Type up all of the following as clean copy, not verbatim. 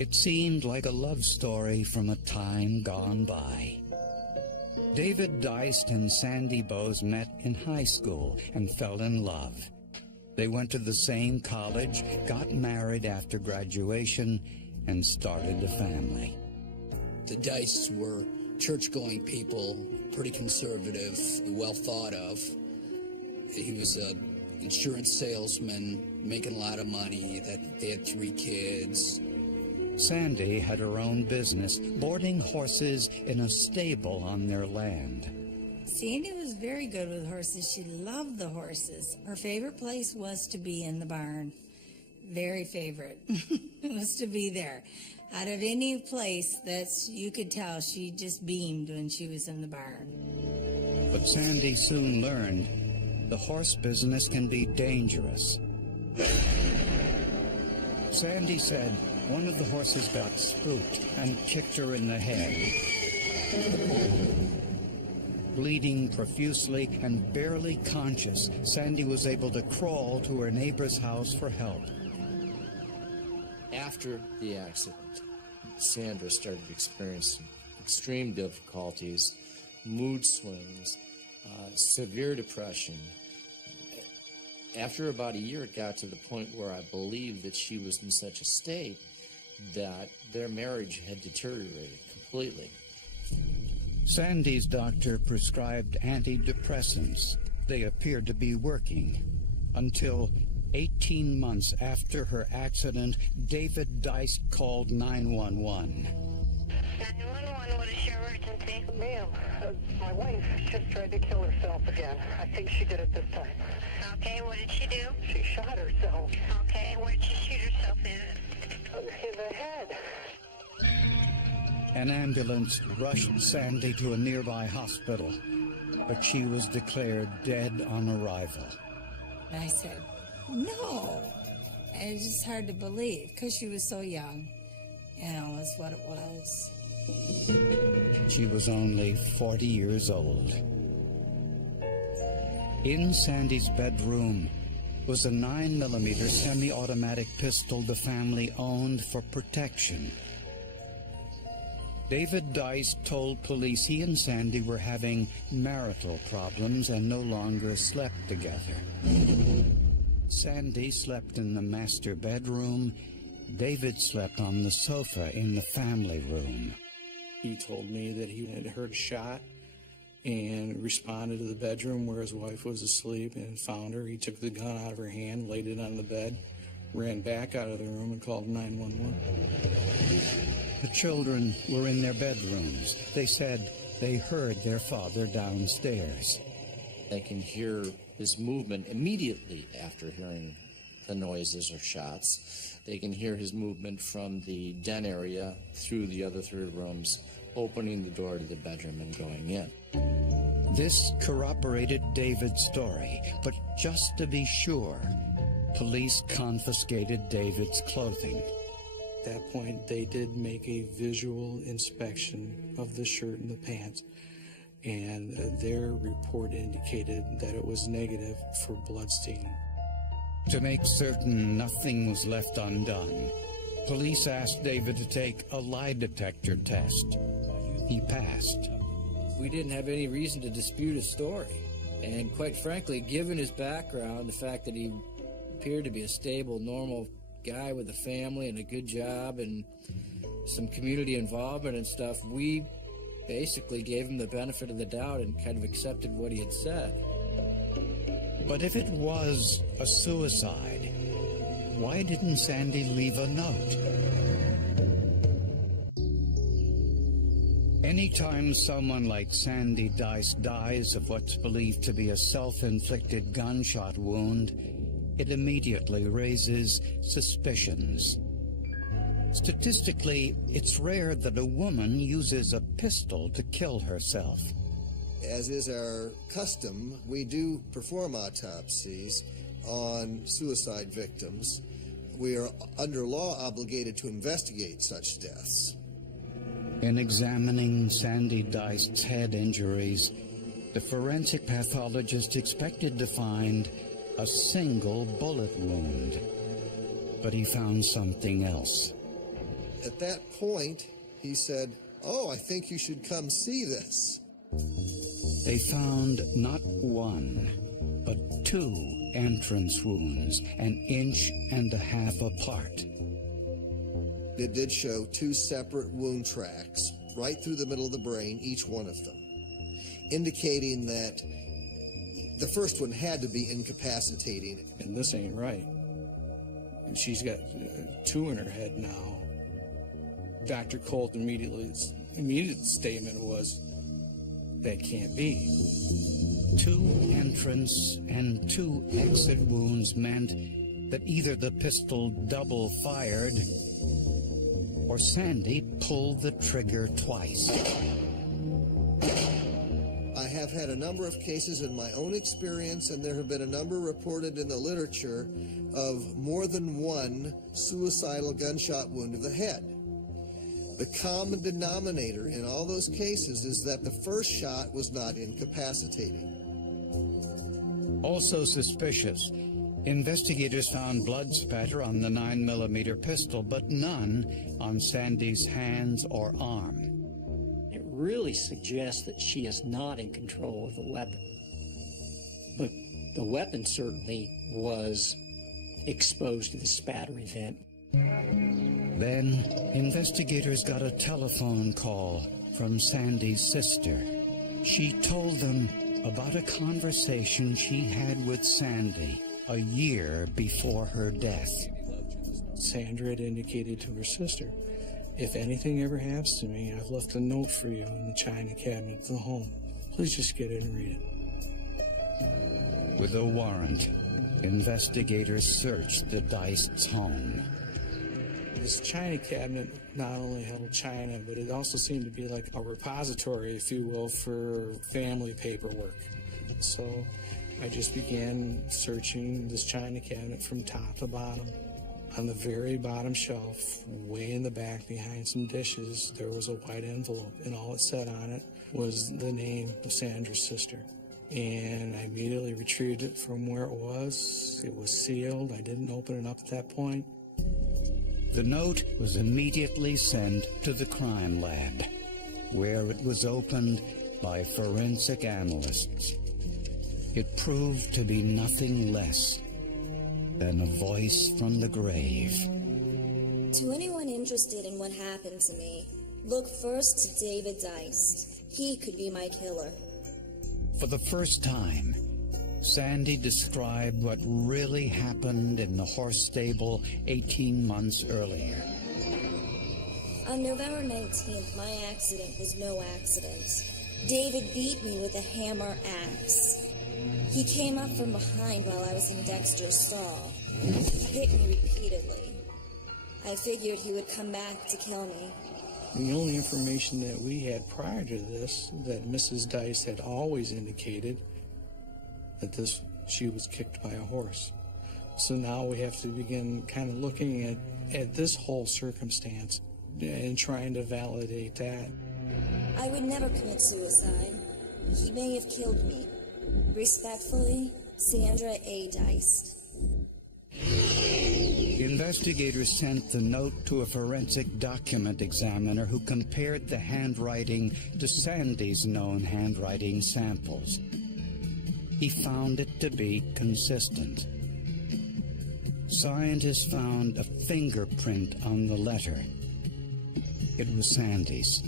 It seemed like a love story from a time gone by. David Deist and Sandy Bowes met in high school and fell in love. They went to the same college, got married after graduation, and started a family. The Deists were church-going people, pretty conservative, well thought of. He was an insurance salesman, making a lot of money. They had 3 kids. Sandy had her own business, boarding horses in a stable on their land. Sandy was very good with horses. She loved the horses. Her favorite place was to be in the barn. Very favorite. It was to be there. Out of any place you could tell, she just beamed when she was in the barn. But Sandy soon learned the horse business can be dangerous. Sandy said one of the horses got spooked and kicked her in the head. Bleeding profusely and barely conscious, Sandy was able to crawl to her neighbor's house for help. After the accident, Sandra started experiencing extreme difficulties, mood swings, severe depression. After about a year, it got to the point where I believed that she was in such a state that their marriage had deteriorated completely. Sandy's doctor prescribed antidepressants. They appeared to be working until 18 months after her accident, David Deist called 911. 911, what is your emergency? Ma'am, my wife just tried to kill herself again. I think she did it this time. Okay, what did she do? She shot herself. Okay, where did she shoot herself in? In the head. An ambulance rushed Sandy to a nearby hospital, but she was declared dead on arrival. And I said, no. And it's just hard to believe because she was so young. Is what it was. She was only 40 years old. In Sandy's bedroom was a 9mm semi-automatic pistol the family owned for protection. David Deist told police he and Sandy were having marital problems and no longer slept together. Sandy slept in the master bedroom. David slept on the sofa in the family room. He told me that he had heard a shot and responded to the bedroom where his wife was asleep and found her. He took the gun out of her hand, laid it on the bed, ran back out of the room and called 911. The children were in their bedrooms. They said they heard their father downstairs. They can hear his movement immediately after hearing the noises or shots. They can hear his movement from the den area through the other 3 rooms, opening the door to the bedroom and going in. This corroborated David's story, but just to be sure, police confiscated David's clothing. At that point, they did make a visual inspection of the shirt and the pants, and their report indicated that it was negative for blood staining. To make certain nothing was left undone, police asked David to take a lie detector test. He passed. We didn't have any reason to dispute his story. And quite frankly, given his background, the fact that he appeared to be a stable, normal guy with a family and a good job and some community involvement and stuff, we basically gave him the benefit of the doubt and kind of accepted what he had said. But if it was a suicide, why didn't Sandy leave a note? Anytime someone like Sandy Deist dies of what's believed to be a self-inflicted gunshot wound, it immediately raises suspicions. Statistically, it's rare that a woman uses a pistol to kill herself. As is our custom, we do perform autopsies on suicide victims. We are under law obligated to investigate such deaths. In examining Sandy Deist's head injuries, the forensic pathologist expected to find a single bullet wound, but he found something else. At that point, he said, "Oh, I think you should come see this." They found not one, but 2 entrance wounds, 1.5 inches apart. It did show 2 separate wound tracks right through the middle of the brain, each one of them, indicating that the first one had to be incapacitating. And this ain't right. She's got 2 in her head now. Dr. Colt immediate statement was, that can't be. 2 entrance and 2 exit wounds meant that either the pistol double fired or Sandy pulled the trigger twice. I have had a number of cases in my own experience, and there have been a number reported in the literature of more than one suicidal gunshot wound to the head. The common denominator in all those cases is that the first shot was not incapacitating. Also suspicious, investigators found blood spatter on the 9mm pistol, but none on Sandy's hands or arm. It really suggests that she is not in control of the weapon. But the weapon certainly was exposed to the spatter event. Then, investigators got a telephone call from Sandy's sister. She told them about a conversation she had with Sandy a year before her death. Sandra had indicated to her sister, "If anything ever happens to me, I've left a note for you in the china cabinet of the home. Please just get it and read it." With a warrant, investigators searched the Deists' home. This china cabinet not only held china, but it also seemed to be like a repository, if you will, for family paperwork. So I just began searching this china cabinet from top to bottom. On the very bottom shelf, way in the back behind some dishes, there was a white envelope, and all it said on it was the name of Sandra's sister. And I immediately retrieved it from where it was. It was sealed. I didn't open it up at that point. The note was immediately sent to the crime lab, where it was opened by forensic analysts. It proved to be nothing less than a voice from the grave. To anyone interested in what happened to me, look first to David Deist. He could be my killer. For the first time, Sandy described what really happened in the horse stable 18 months earlier. On November 19th, my accident was no accident. David beat me with a hammer axe. He came up from behind while I was in Dexter's stall. Hit me repeatedly. I figured he would come back to kill me. The only information that we had prior to this, that Mrs. Deist had always indicated that she was kicked by a horse. So now we have to begin kind of looking at this whole circumstance and trying to validate that. I would never commit suicide. He may have killed me. Respectfully, Sandra A. Deist. Investigators sent the note to a forensic document examiner who compared the handwriting to Sandy's known handwriting samples. He found it to be consistent. Scientists found a fingerprint on the letter. It was Sandy's.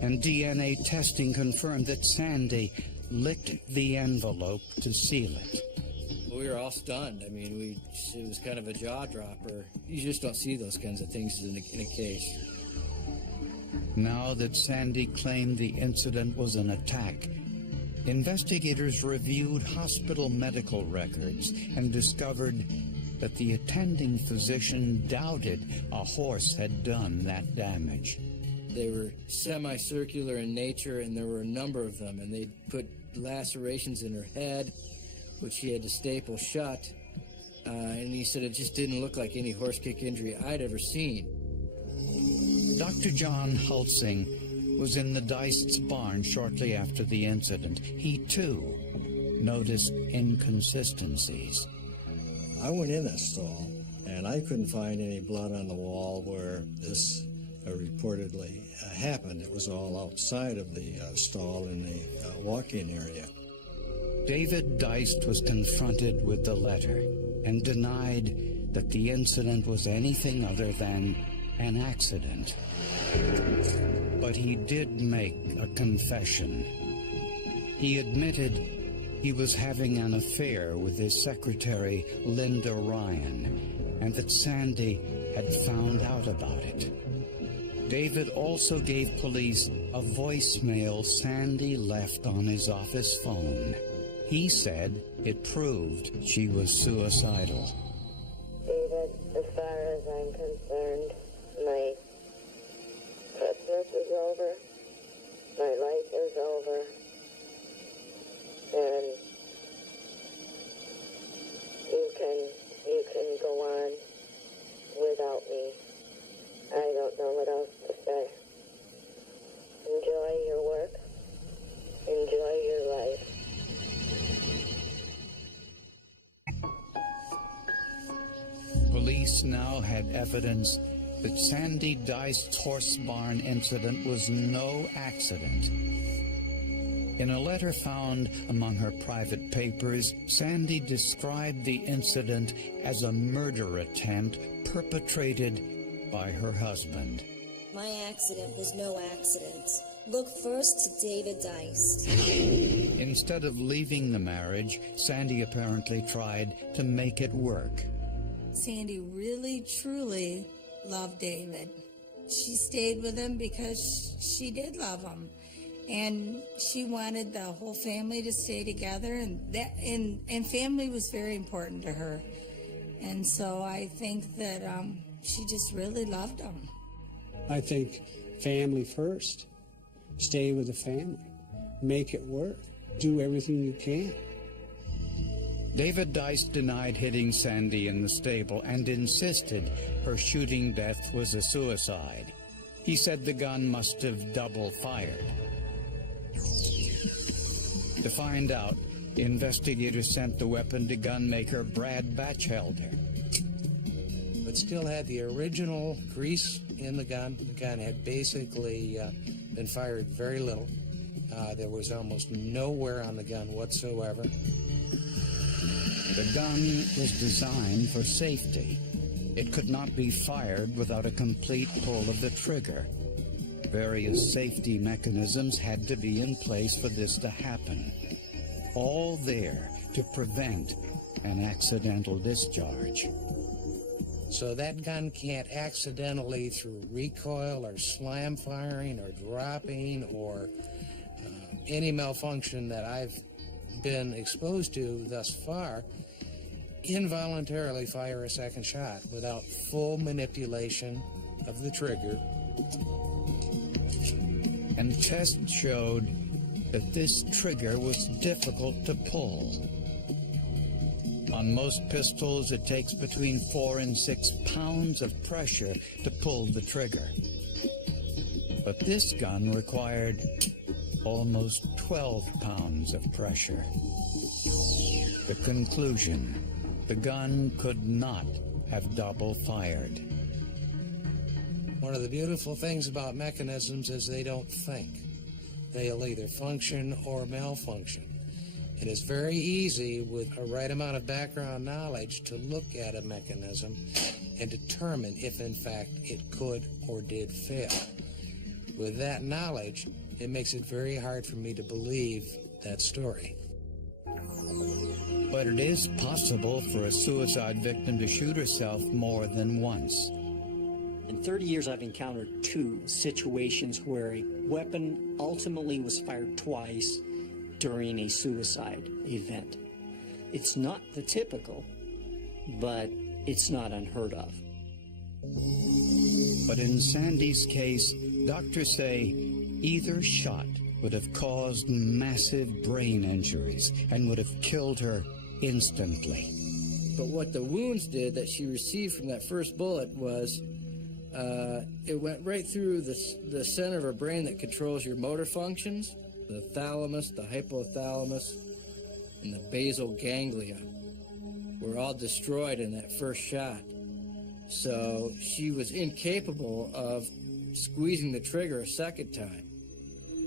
And DNA testing confirmed that Sandy licked the envelope to seal it. We were all stunned. I mean, it was kind of a jaw dropper. You just don't see those kinds of things in a case. Now that Sandy claimed the incident was an attack, investigators reviewed hospital medical records and discovered that the attending physician doubted a horse had done that damage. They were semicircular in nature, and there were a number of them, and they put lacerations in her head, which she had to staple shut, and he said it just didn't look like any horse kick injury I'd ever seen. Dr. John Hulsing was in the Deist's barn shortly after the incident. He, too, noticed inconsistencies. I went in that stall, And I couldn't find any blood on the wall where this reportedly happened. It was all outside of the stall in the walk-in area. David Deist was confronted with the letter and denied that the incident was anything other than an accident. But he did make a confession. He admitted he was having an affair with his secretary, Linda Ryan, and that Sandy had found out about it. David also gave police a voicemail Sandy left on his office phone. He said it proved she was suicidal. David, as far as I'm concerned, my Christmas is over, my life is over, and you can go on without me. I don't know what else to say. Enjoy your work. Enjoy your life. Police now had evidence that Sandy Deist's horse barn incident was no accident. In a letter found among her private papers, Sandy described the incident as a murder attempt perpetrated by her husband. My accident was no accident. Look first to David Deist. Instead of leaving the marriage, Sandy apparently tried to make it work. Sandy really, truly loved David. She stayed with him because she did love him. And she wanted the whole family to stay together, and family was very important to her. And so I think that she just really loved him. I think family first. Stay with the family. Make it work. Do everything you can. David Deist denied hitting Sandy in the stable and insisted her shooting death was a suicide. He said the gun must have double fired. To find out, investigators sent the weapon to gunmaker Brad Batchelder. It still had the original grease in the gun. The gun had basically been fired very little. There was almost no wear on the gun whatsoever. The gun was designed for safety. It could not be fired without a complete pull of the trigger. Various safety mechanisms had to be in place for this to happen. All there to prevent an accidental discharge. So that gun can't accidentally, through recoil or slam firing or dropping or any malfunction that I've been exposed to thus far, involuntarily fire a second shot without full manipulation of the trigger. And tests showed that this trigger was difficult to pull. On most pistols, it takes between 4 and 6 pounds of pressure to pull the trigger. But this gun required almost 12 pounds of pressure. The conclusion, the gun could not have double fired. One of the beautiful things about mechanisms is they don't think. They'll either function or malfunction. It is very easy with a right amount of background knowledge to look at a mechanism and determine if in fact it could or did fail. With that knowledge, it makes it very hard for me to believe that story. But it is possible for a suicide victim to shoot herself more than once. In 30 years, I've encountered 2 situations where a weapon ultimately was fired twice during a suicide event. It's not the typical, but it's not unheard of. But in Sandy's case, doctors say either shot would have caused massive brain injuries and would have killed her instantly. But what the wounds did that she received from that first bullet was it went right through the center of her brain that controls your motor functions. The thalamus, the hypothalamus, and the basal ganglia were all destroyed in that first shot. So she was incapable of squeezing the trigger a second time.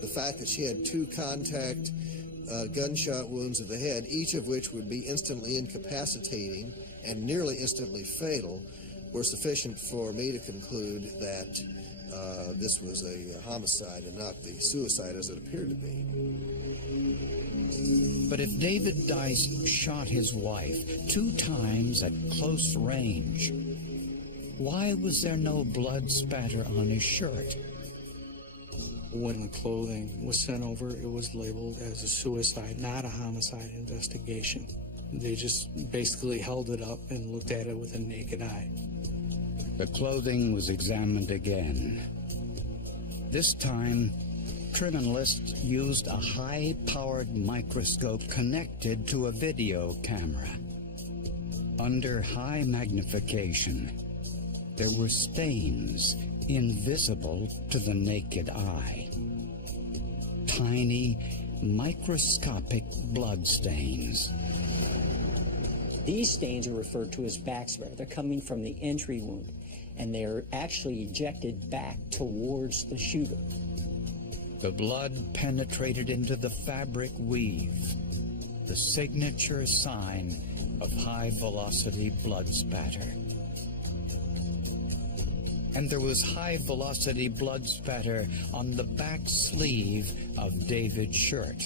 The fact that she had 2 contact gunshot wounds of the head, each of which would be instantly incapacitating and nearly instantly fatal, were sufficient for me to conclude that this was a homicide and not the suicide as it appeared to be. But if David Deist shot his wife 2 times at close range, why was there no blood spatter on his shirt? When the clothing was sent over, it was labeled as a suicide, not a homicide investigation. They just basically held it up and looked at it with a naked eye. The clothing was examined again. This time, criminalists used a high-powered microscope connected to a video camera. Under high magnification, there were stains invisible to the naked eye. Tiny, microscopic blood stains. These stains are referred to as backspatter. They're coming from the entry wound, and they're actually ejected back towards the shooter. The blood penetrated into the fabric weave, the signature sign of high-velocity blood spatter. And there was high-velocity blood spatter on the back sleeve of David's shirt.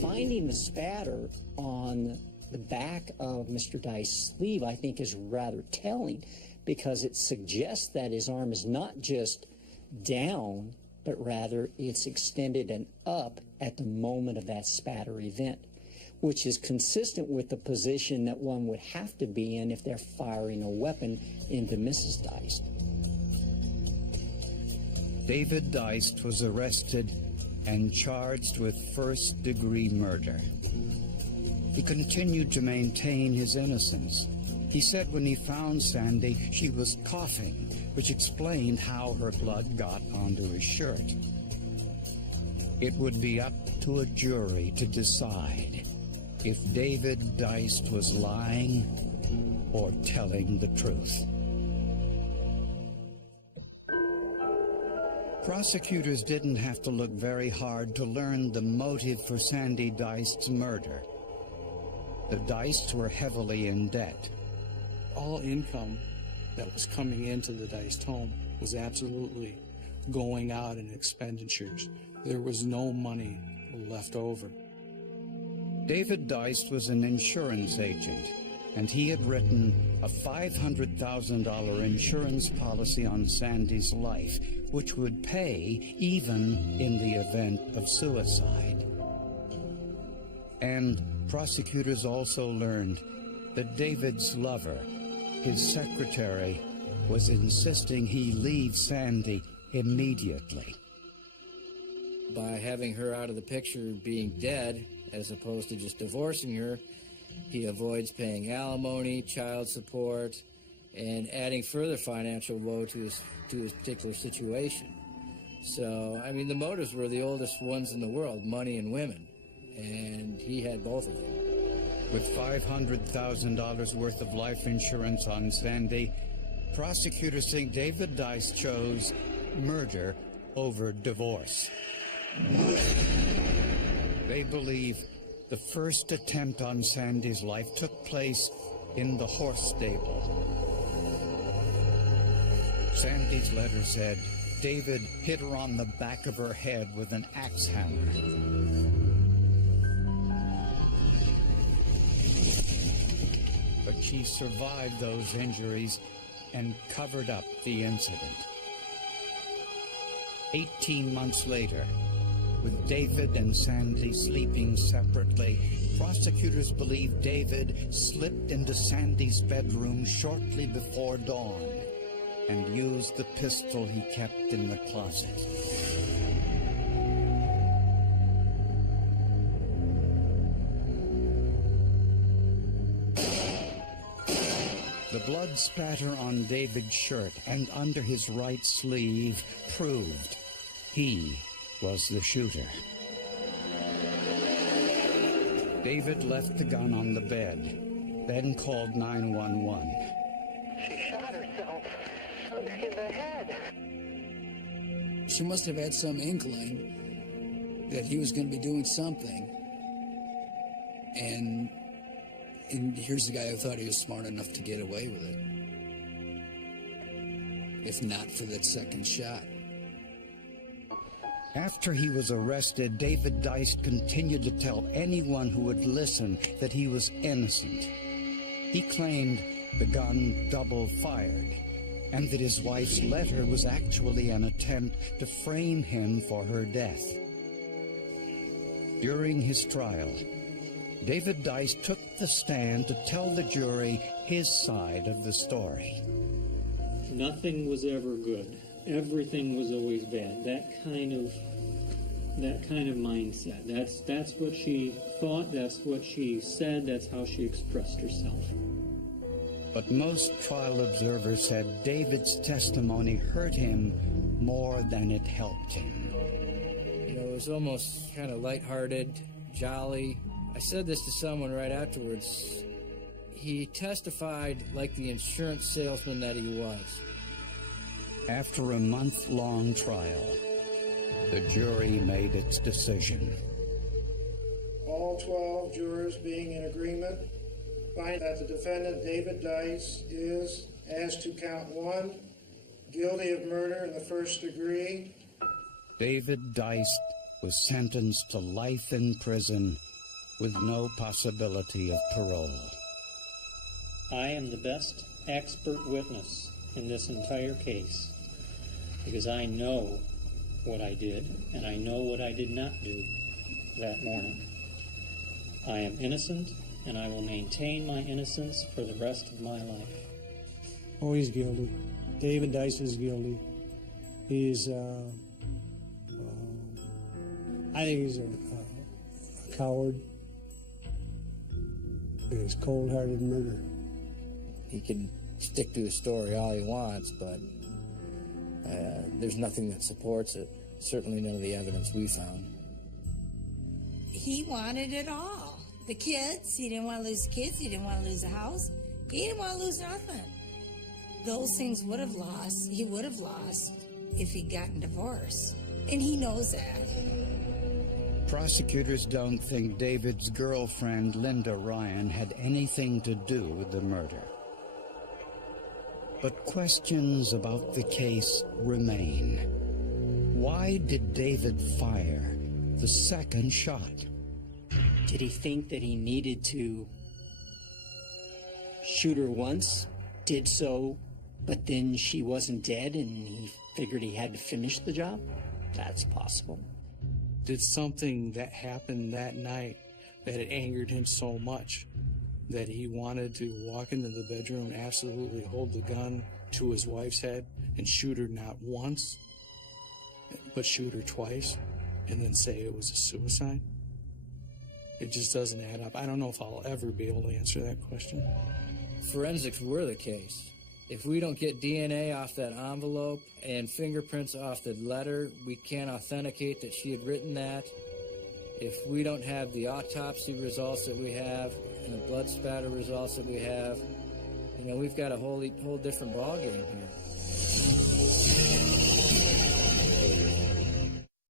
Finding the spatter on the back of Mr. Deist's sleeve, I think, is rather telling, because it suggests that his arm is not just down, but rather it's extended and up at the moment of that spatter event, which is consistent with the position that one would have to be in if they're firing a weapon into Mrs. Deist. David Deist was arrested and charged with first-degree murder. He continued to maintain his innocence. He said when he found Sandy, she was coughing, which explained how her blood got onto his shirt. It would be up to a jury to decide if David Deist was lying or telling the truth. Prosecutors didn't have to look very hard to learn the motive for Sandy Deist's murder. The Deists were heavily in debt. All income that was coming into the Deist home was absolutely going out in expenditures. There was no money left over. David Deist was an insurance agent, and he had written a $500,000 insurance policy on Sandy's life, which would pay even in the event of suicide. And prosecutors also learned that David's lover, his secretary, was insisting he leave Sandy immediately. By having her out of the picture being dead, as opposed to just divorcing her, he avoids paying alimony, child support, and adding further financial woe to his particular situation. So, I mean, the motives were the oldest ones in the world, money and women, and he had both of them. With $500,000 worth of life insurance on Sandy, prosecutors think David Deist chose murder over divorce. They believe the first attempt on Sandy's life took place in the horse stable. Sandy's letter said David hit her on the back of her head with an axe hammer. But she survived those injuries and covered up the incident. 18 months later, with David and Sandy sleeping separately, prosecutors believe David slipped into Sandy's bedroom shortly before dawn and used the pistol he kept in the closet. The blood spatter on David's shirt and under his right sleeve proved he was the shooter. David left the gun on the bed, then called 911. She must have had some inkling that he was going to be doing something. And here's the guy who thought he was smart enough to get away with it. If not for that second shot. After he was arrested, David Deist continued to tell anyone who would listen that he was innocent. He claimed the gun double-fired, and that his wife's letter was actually an attempt to frame him for her death. During his trial, David Deist took the stand to tell the jury his side of the story. Nothing was ever good. Everything was always bad. That kind of mindset. That's what she thought, that's what she said, that's how she expressed herself. But most trial observers said David's testimony hurt him more than it helped him. You know, it was almost kind of lighthearted, jolly. I said this to someone right afterwards. He testified like the insurance salesman that he was. After a month-long trial, the jury made its decision. All 12 jurors being in agreement find that the defendant, David Deist, is, as to count 1, guilty of murder in the first degree. David Deist was sentenced to life in prison with no possibility of parole. I am the best expert witness in this entire case because I know what I did and I know what I did not do that morning. I am innocent and I will maintain my innocence for the rest of my life. Oh, he's guilty. David Deist is guilty. He's, I think he's a coward. He's cold-hearted murder. He can stick to his story all he wants, but there's nothing that supports it. Certainly none of the evidence we found. He wanted it all. The kids, he didn't want to lose the kids, he didn't want to lose the house, he didn't want to lose nothing. Those things he would have lost if he'd gotten divorced. And he knows that. Prosecutors don't think David's girlfriend, Linda Ryan, had anything to do with the murder. But questions about the case remain. Why did David fire the second shot? Did he think that he needed to shoot her once, did so, but then she wasn't dead and he figured he had to finish the job? That's possible. Did something that happened that night that it angered him so much that he wanted to walk into the bedroom and absolutely hold the gun to his wife's head and shoot her not once, but shoot her twice, and then say it was a suicide? It just doesn't add up. I don't know if I'll ever be able to answer that question. Forensics were the case. If we don't get DNA off that envelope and fingerprints off the letter, we can't authenticate that she had written that. If we don't have the autopsy results that we have and the blood spatter results that we have, you know, we've got a whole different ballgame here.